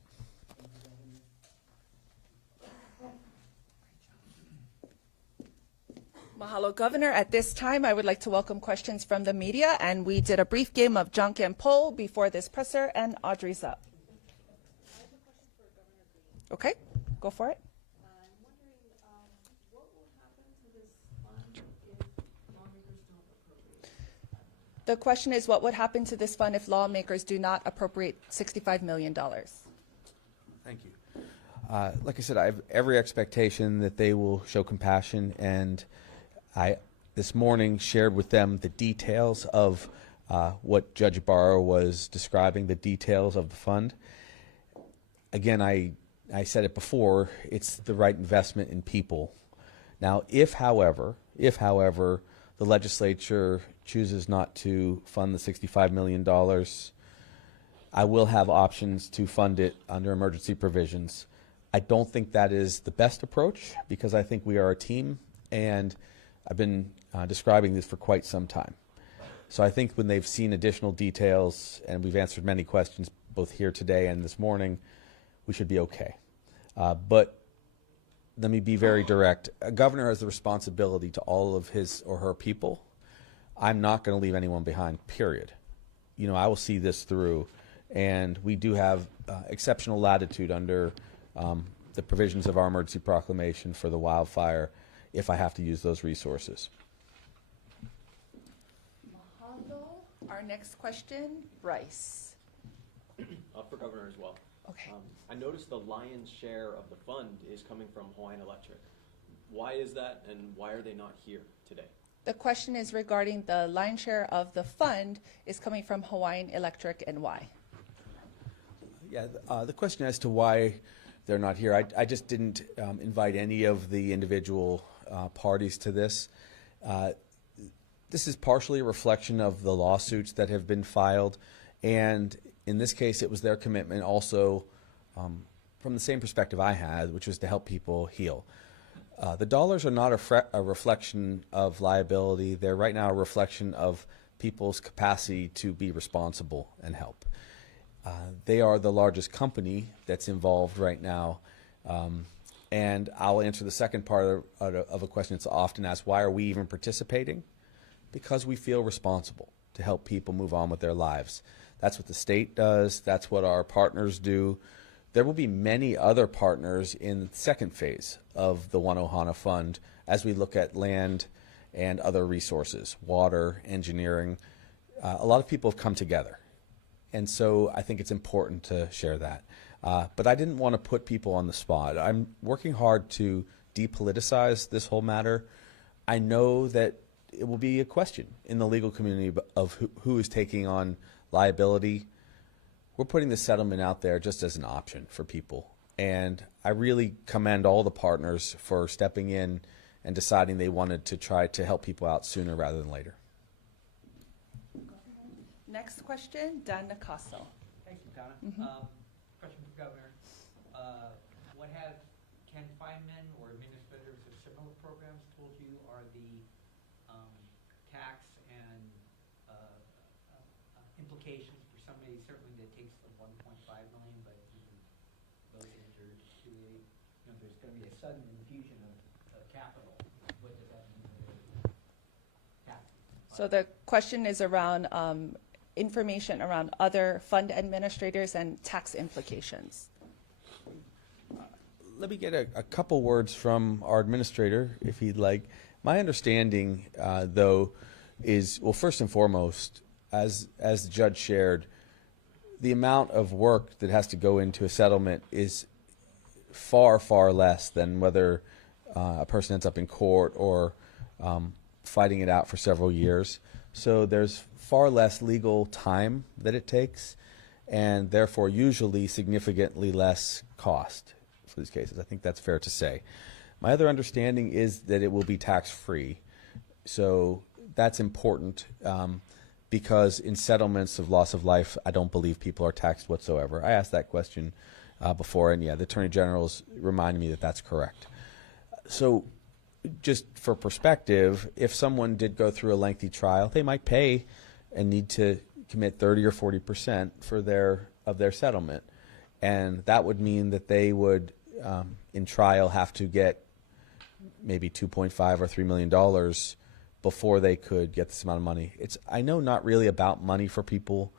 Mahalo, Governor. At this time, I would like to welcome questions from the media, and we did a brief game of junk and poll before this presser, and Audrey's up. Okay, go for it. I'm wondering what will happen to this fund if lawmakers don't appropriate it? The question is, what would happen to this fund if lawmakers do not appropriate $65 million? Thank you. Like I said, I have every expectation that they will show compassion, and I this morning shared with them the details of what Judge Barrow was describing, the details of the fund. Again, I said it before, it's the right investment in people. Now, if however, the legislature chooses not to fund the $65 million, I will have options to fund it under emergency provisions. I don't think that is the best approach because I think we are a team, and I've been describing this for quite some time. So I think when they've seen additional details, and we've answered many questions both here today and this morning, we should be okay. But let me be very direct. A governor has the responsibility to all of his or her people. I'm not going to leave anyone behind, period. You know, I will see this through, and we do have exceptional latitude under the provisions of our emergency proclamation for the wildfire if I have to use those resources. Mahalo. Our next question, Bryce. For Governor as well. Okay. I noticed the lion's share of the fund is coming from Hawaiian Electric. Why is that, and why are they not here today? The question is regarding the lion's share of the fund is coming from Hawaiian Electric, and why? Yeah, the question as to why they're not here, I just didn't invite any of the individual parties to this. This is partially a reflection of the lawsuits that have been filed, and in this case, it was their commitment also from the same perspective I had, which was to help people heal. The dollars are not a reflection of liability. They're right now a reflection of people's capacity to be responsible and help. They are the largest company that's involved right now. And I'll answer the second part of a question that's often asked, why are we even participating? Because we feel responsible to help people move on with their lives. That's what the state does. That's what our partners do. There will be many other partners in the second phase of the One Ohana Fund as we look at land and other resources, water, engineering. A lot of people have come together. And so I think it's important to share that. But I didn't want to put people on the spot. I'm working hard to depoliticize this whole matter. I know that it will be a question in the legal community of who is taking on liability. We're putting the settlement out there just as an option for people. And I really commend all the partners for stepping in and deciding they wanted to try to help people out sooner rather than later. Next question, Dan Nicasso. Thanks, Makana. Question for Governor. What have Ken Feynman or administrators of similar programs told you are the tax and implications for somebody certainly that takes the 1.5 million, but even those that are to there's going to be a sudden infusion of capital. What does that mean for the tax? So the question is around information around other fund administrators and tax implications. Let me get a couple words from our administrator, if he'd like. My understanding, though, is, well, first and foremost, as the judge shared, the amount of work that has to go into a settlement is far, far less than whether a person ends up in court or fighting it out for several years. So there's far less legal time that it takes, and therefore usually significantly less cost for these cases. I think that's fair to say. My other understanding is that it will be tax-free. So that's important because in settlements of loss of life, I don't believe people are taxed whatsoever. I asked that question before, and yeah, the Attorney General's reminded me that that's correct. So just for perspective, if someone did go through a lengthy trial, they might pay and need to commit 30 or 40% of their settlement. And that would mean that they would, in trial, have to get maybe $2.5 or $3 million before they could get this amount of money. It's, I know, not really about money for people,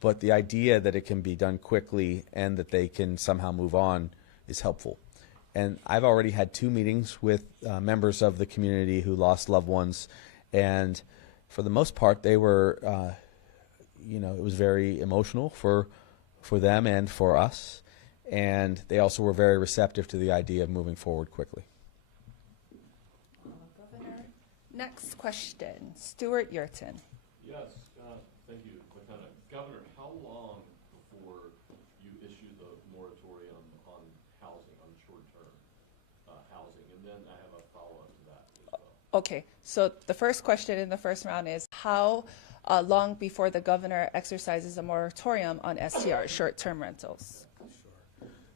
but the idea that it can be done quickly and that they can somehow move on is helpful. And I've already had 2 meetings with members of the community who lost loved ones, and for the most part, they were, it was very emotional for them and for us, and they also were very receptive to the idea of moving forward quickly. Governor. Next question, Stuart Yurton. Yes, thank you, McKenna. Governor, how long before you issue the moratorium on housing, on short-term housing? And then I have a follow-up to that as well. Okay, so the first question in the first round is how long before the governor exercises a moratorium on STR, short-term rentals?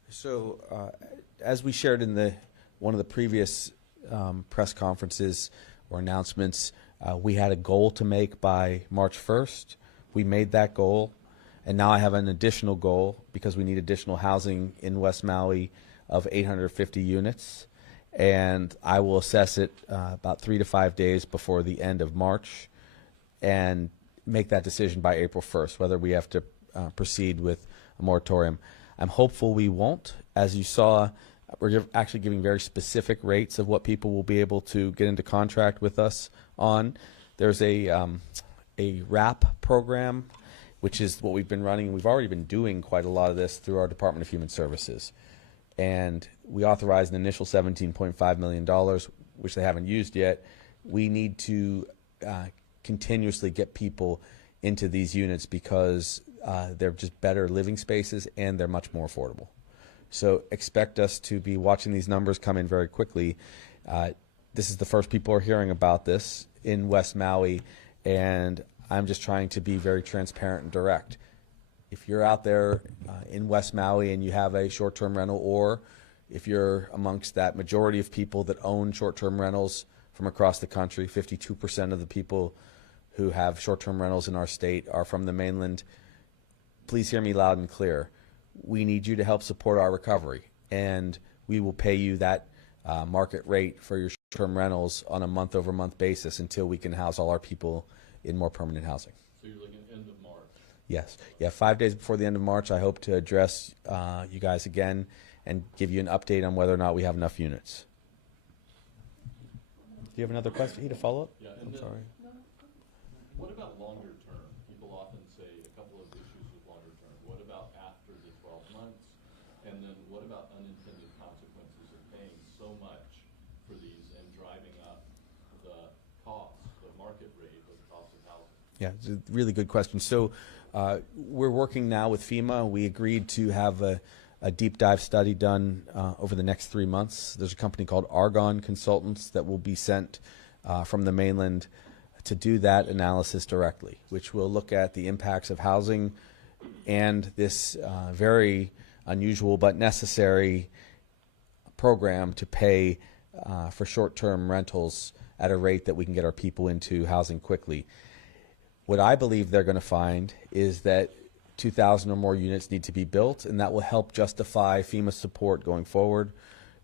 So as we shared in one of the previous press conferences or announcements, we had a goal to make by March 1st. We made that goal, and now I have an additional goal because we need additional housing in West Maui of 850 units, and I will assess it about 3 to 5 days before the end of March and make that decision by April 1st, whether we have to proceed with a moratorium. I'm hopeful we won't. As you saw, we're actually giving very specific rates of what people will be able to get into contract with us on. There's a RAP program, which is what we've been running. We've already been doing quite a lot of this through our Department of Human Services. And we authorized an initial $17.5 million, which they haven't used yet. We need to continuously get people into these units because they're just better living spaces and they're much more affordable. So expect us to be watching these numbers come in very quickly. This is the first people are hearing about this in West Maui, and I'm just trying to be very transparent and direct. If you're out there in West Maui and you have a short-term rental or if you're amongst that majority of people that own short-term rentals from across the country, 52% of the people who have short-term rentals in our state are from the mainland, please hear me loud and clear. We need you to help support our recovery, and we will pay you that market rate for your short-term rentals on a month-over-month basis until we can house all our people in more permanent housing. So you're looking end of March? Yes. Yeah, 5 days before the end of March, I hope to address you guys again and give you an update on whether or not we have enough units. Do you have another question? To follow up? Yeah, I'm and then, sorry. what about longer term? People often say a couple of issues with longer term. What about after the 12 months? And then what about unintended consequences of paying so much for these and driving up the cost, the market rate of the cost of housing? Yeah, it's a really good question. So we're working now with FEMA. We agreed to have a deep dive study done over the next 3 months. There's a company called Argonne Consultants that will be sent from the mainland to do that analysis directly, which will look at the impacts of housing and this very unusual but necessary program to pay for short-term rentals at a rate that we can get our people into housing quickly. What I believe they're going to find is that 2,000 or more units need to be built, and that will help justify FEMA support going forward.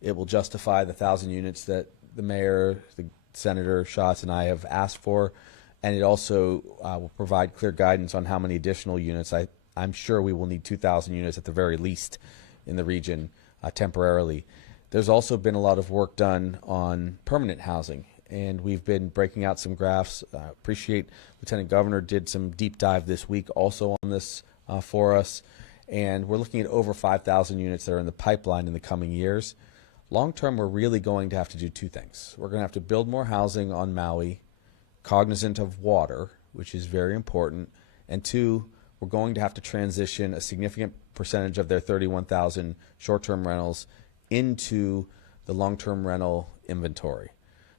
It will justify the 1,000 units that the mayor, the Senator Schatz, and I have asked for, and it also will provide clear guidance on how many additional units. I'm sure we will need 2,000 units at the very least in the region temporarily. There's also been a lot of work done on permanent housing, and we've been breaking out some graphs. Appreciate Lieutenant Governor did some deep dive this week also on this for us, and we're looking at over 5,000 units that are in the pipeline in the coming years. Long term, we're really going to have to do two things. We're going to have to build more housing on Maui, cognizant of water, which is very important, and two, we're going to have to transition a significant percentage of their 31,000 short-term rentals into the long-term rental inventory.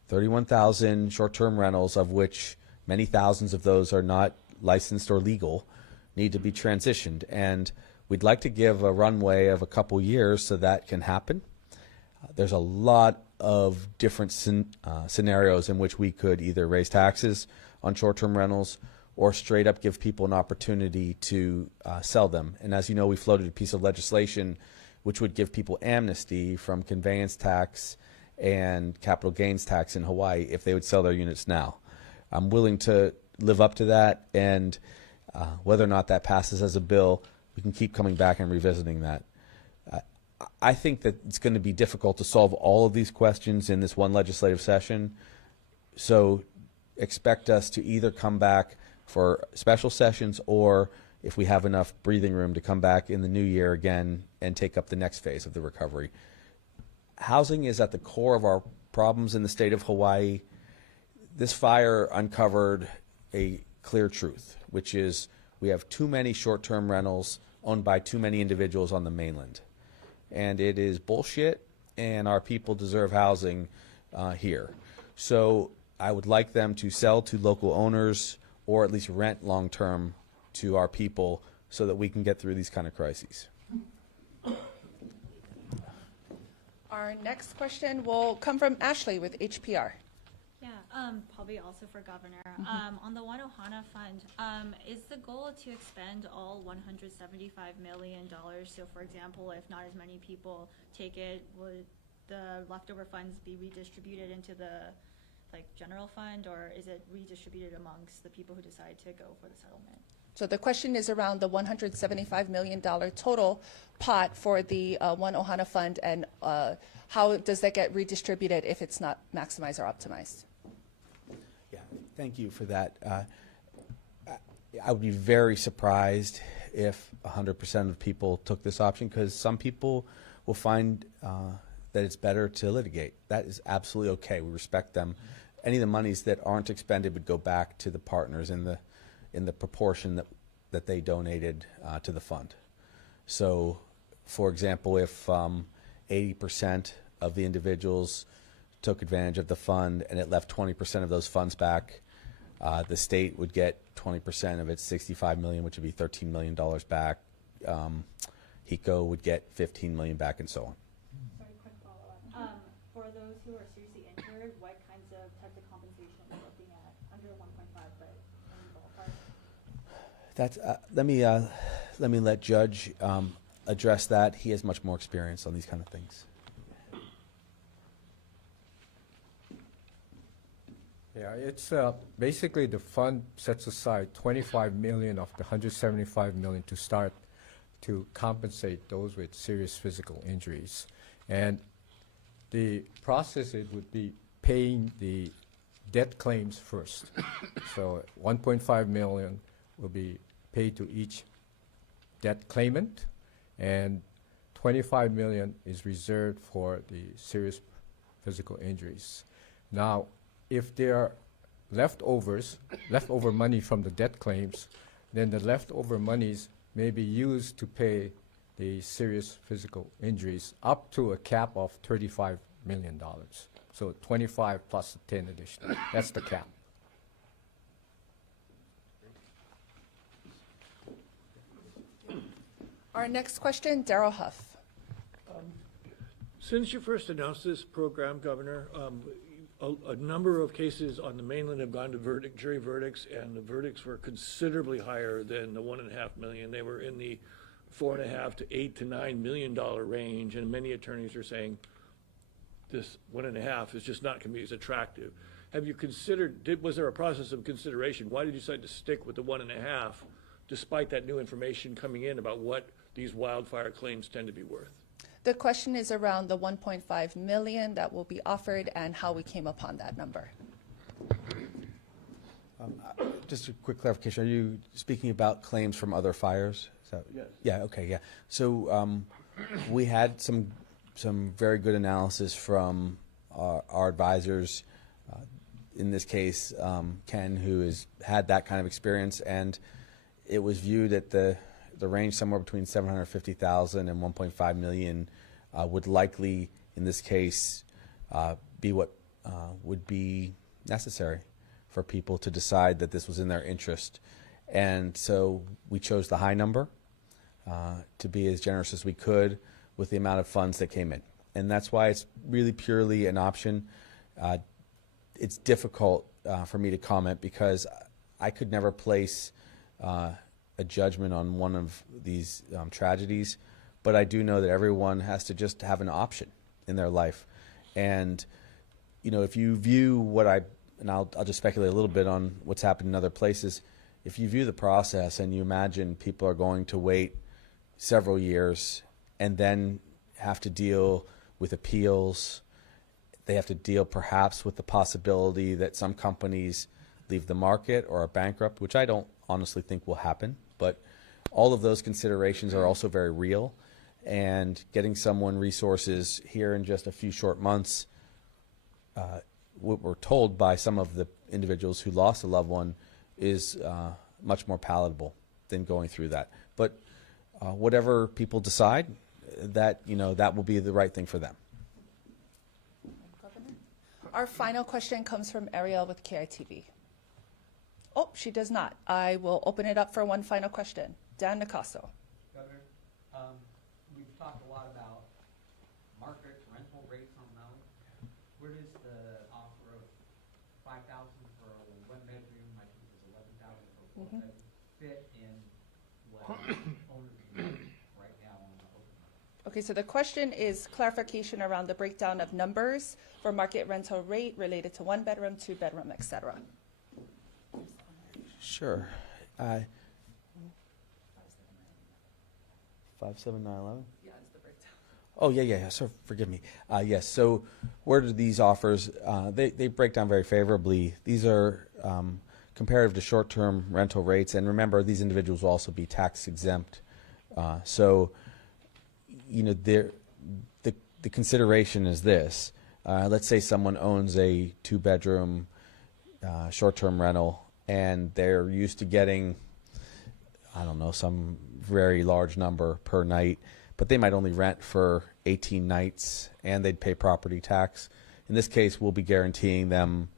31,000 short-term rentals, of which many thousands of those are not licensed or legal, need to be transitioned, and we'd like to give a runway of a couple years so that can happen. There's a lot of different scenarios in which we could either raise taxes on short-term rentals or straight up give people an opportunity to sell them. And as you know, we floated a piece of legislation which would give people amnesty from conveyance tax and capital gains tax in Hawaii if they would sell their units now. I'm willing to live up to that, and whether or not that passes as a bill, we can keep coming back and revisiting that. I think that it's going to be difficult to solve all of these questions in this one legislative session, so expect us to either come back for special sessions or, if we have enough breathing room, to come back in the new year again and take up the next phase of the recovery. Housing is at the core of our problems in the state of Hawaii. This fire uncovered a clear truth, which is we have too many short-term rentals owned by too many individuals on the mainland. And it is bullshit, and our people deserve housing here. So I would like them to sell to local owners or at least rent long-term to our people so that we can get through these kind of crises. Our next question will come from Ashley with HPR. Yeah, probably also for Governor. On the One Ohana Fund, is the goal to expend all $175 million? So, for example, if not as many people take it, would the leftover funds be redistributed into the general fund, or is it redistributed amongst the people who decide to go for the settlement? So the question is around the $175 million total pot for the One Ohana Fund, and how does that get redistributed if it's not maximized or optimized? Yeah, thank you for that. I would be very surprised if 100% of people took this option, because some people will find that it's better to litigate. That is absolutely okay. We respect them. Any of the monies that aren't expended would go back to the partners in the proportion that they donated to the fund. So, for example, if 80% of the individuals took advantage of the fund and it left 20% of those funds back, the state would get 20% of its $65 million, which would be $13 million back. HECO would get $15 million back, and so on. Sorry, those who are seriously injured, what kinds of types of compensation are we looking at under 1.5, but in the ballpark? That's, let me let Judge address that. He has much more experience on these kind of things. Yeah, it's basically the fund sets aside 25 million of the 175 million to start to compensate those with serious physical injuries. And the process, it would be paying the debt claims first. So 1.5 million will be paid to each debt claimant, and 25 million is reserved for the serious physical injuries. Now, if there are leftover money from the debt claims, then the leftover monies may be used to pay the serious physical injuries up to a cap of $35 million. So 25 plus 10 additional. That's the cap. Our next question, Darrell Huff. Since you first announced this program, Governor, a number of cases on the mainland have gone to jury verdicts, and the verdicts were considerably higher than the $1.5 million. They were in the $4.5 to $8 to $9 million range, and many attorneys are saying this 1.5 is just not going to be as attractive. Have you considered? Was there a process of consideration? Why did you decide to stick with the 1.5, despite that new information coming in about what these wildfire claims tend to be worth? The question is around the 1.5 million that will be offered and how we came upon that number. Just a quick clarification. Are you speaking about claims from other fires? Is that, Yes. Yeah, okay, yeah. So we had some very good analysis from our advisors, in this case, Ken, who has had that kind of experience, and it was viewed at the range somewhere between 750,000 and 1.5 million would likely, in this case, be what would be necessary for people to decide that this was in their interest. And so we chose the high number to be as generous as we could with the amount of funds that came in. And that's why it's really purely an option. It's difficult for me to comment because I could never place a judgment on one of these tragedies, but I do know that everyone has to just have an option in their life. And, you know, if you view what and I'll just speculate a little bit on what's happened in other places, if you view the process and you imagine people are going to wait several years and then have to deal with appeals, they have to deal perhaps with the possibility that some companies leave the market or are bankrupt, which I don't honestly think will happen. But all of those considerations are also very real, and getting someone resources here in just a few short months, what we're told by some of the individuals who lost a loved one, is much more palatable than going through that. But whatever people decide, that will be the right thing for them. Our final question comes from Ariel with KITV. Oh, she does not. I will open it up for one final question. Dan Nicasso. Governor, we've talked a lot about market rental rates on Maui. Where does the offer of $5,000 for a one bedroom, I think it was $11,000 for a four bedroom, fit in what owners need right now on the open market? Okay, so the question is clarification around the breakdown of numbers for market rental rate related to one bedroom, two bedroom, et cetera. Sure. 57911? Yeah, it's the breakdown. Oh, yeah. So forgive me. Yes. So where do these offers? They break down very favorably. These are comparative to short-term rental rates, and remember, these individuals will also be tax exempt. So, the consideration is this: let's say someone owns a two-bedroom short-term rental, and they're used to getting, I don't know, some very large number per night, but they might only rent for 18 nights and they'd pay property tax. In this case, we'll be guaranteeing them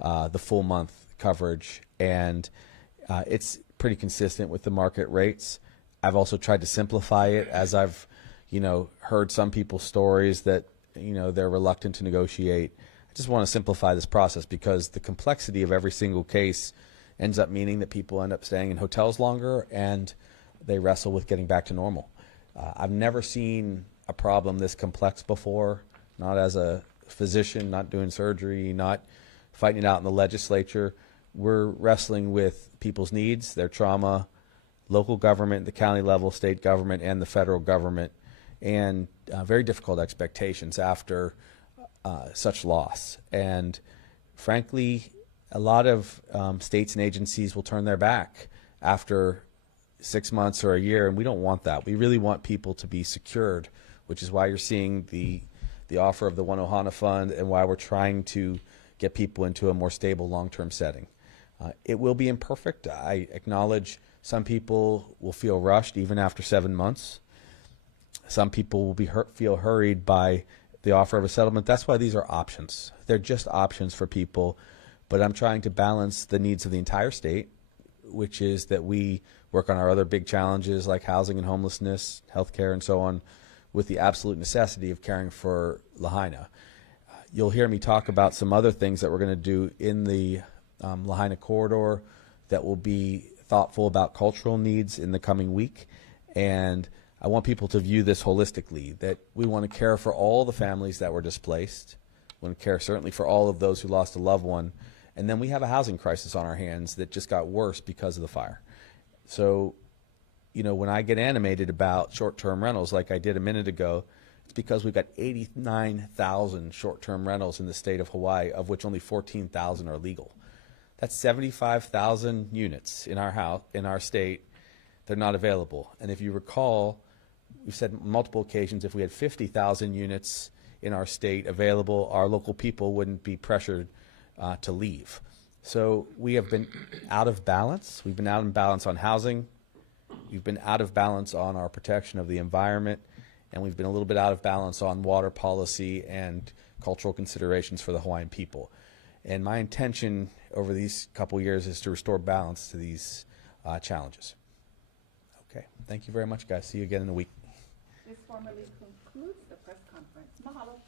the full month coverage, and it's pretty consistent with the market rates. I've also tried to simplify it, as I've heard some people's stories that they're reluctant to negotiate. I just want to simplify this process because the complexity of every single case ends up meaning that people end up staying in hotels longer and they wrestle with getting back to normal. I've never seen a problem this complex before, not as a physician, not doing surgery, not fighting it out in the legislature. We're wrestling with people's needs, their trauma, local government, the county level, state government, and the federal government, and very difficult expectations after such loss. And frankly, a lot of states and agencies will turn their back after 6 months or a year, and we don't want that. We really want people to be secured, which is why you're seeing the offer of the One Ohana Fund and why we're trying to get people into a more stable long-term setting. It will be imperfect. I acknowledge some people will feel rushed even after 7 months. Some people will be feel hurried by the offer of a settlement. That's why these are options. They're just options for people, but I'm trying to balance the needs of the entire state, which is that we work on our other big challenges like housing and homelessness, healthcare, and so on, with the absolute necessity of caring for Lahaina. You'll hear me talk about some other things that we're going to do in the Lahaina corridor that will be thoughtful about cultural needs in the coming week. And I want people to view this holistically, that we want to care for all the families that were displaced. We want to care certainly for all of those who lost a loved one. And then we have a housing crisis on our hands that just got worse because of the fire. So, when I get animated about short-term rentals like I did a minute ago, it's because we've got 89,000 short-term rentals in the state of Hawaii, of which only 14,000 are legal. That's 75,000 units in our state. They're not available. And if you recall, we've said on multiple occasions, if we had 50,000 units in our state available, our local people wouldn't be pressured to leave. So we have been out of balance. We've been out of balance on housing. We've been out of balance on our protection of the environment. And we've been a little bit out of balance on water policy and cultural considerations for the Hawaiian people. And my intention over these couple years is to restore balance to these challenges. Okay. Thank you very much, guys. See you again in a week. This formally concludes the press conference. Mahalo.